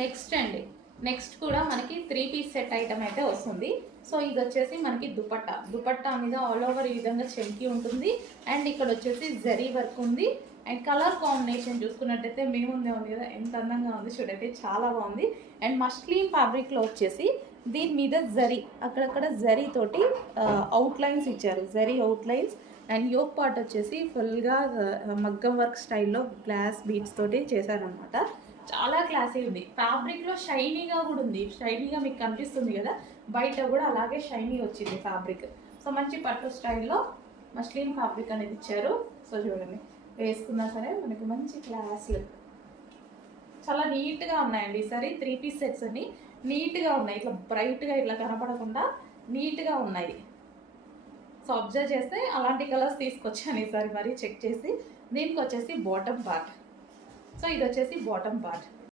Next అండి, next కూడా మనకి 3 పీస్ సెట్ ఐటమ్ అయితే వస్తుంది. సో ఇది వచ్చేసి మనకి దుపట్టా మీద ఆల్ ఓవర్ ఈ విధంగా చెంకి ఉంటుంది. అండ్ ఇక్కడ వచ్చేసి జరీ వర్క్ ఉంది. అండ్ కలర్ కాంబినేషన్ చూసుకున్నట్టయితే మేముందే ఉంది కదా, ఎంత అందంగా ఉంది చూడైతే, చాలా బాగుంది. అండ్ మస్లిన్ ఫ్యాబ్రిక్లో వచ్చేసి దీని మీద జరీ, అక్కడక్కడ జరీ తోటి అవుట్లైన్స్ ఇచ్చారు, zari outlines. And yoke part వచ్చేసి ఫుల్గా మగ్గం వర్క్ స్టైల్లో గ్లాస్ బీడ్స్ తోటి చేశారనమాట. చాలా క్లాసీ ఉంది. ఫ్యాబ్రిక్లో షైనీగా కూడా ఉంది, షైనీగా మీకు కనిపిస్తుంది కదా, బయట కూడా అలాగే షైనీ వచ్చింది ఫ్యాబ్రిక్. సో మంచి పట్టు స్టైల్లో మస్లిన్ ఫ్యాబ్రిక్ అనేది ఇచ్చారు. సో చూడండి, వేసుకున్నా సరే మనకి మంచి క్లాస్ లుక్. చాలా నీట్గా ఉన్నాయండి. ఈసారి 3 పీస్ సెట్స్ అన్ని నీట్గా ఉన్నాయి, ఇట్లా బ్రైట్గా ఇట్లా కనపడకుండా నీట్గా ఉన్నాయి. సో అబ్జర్వ్ చేస్తే అలాంటి కలర్స్ తీసుకొచ్చాను ఈసారి మరి చెక్ చేసి. దీనికి వచ్చేసి బాటమ్ పార్ట్. సో ఇది వచ్చేసి బాటమ్ పార్ట్.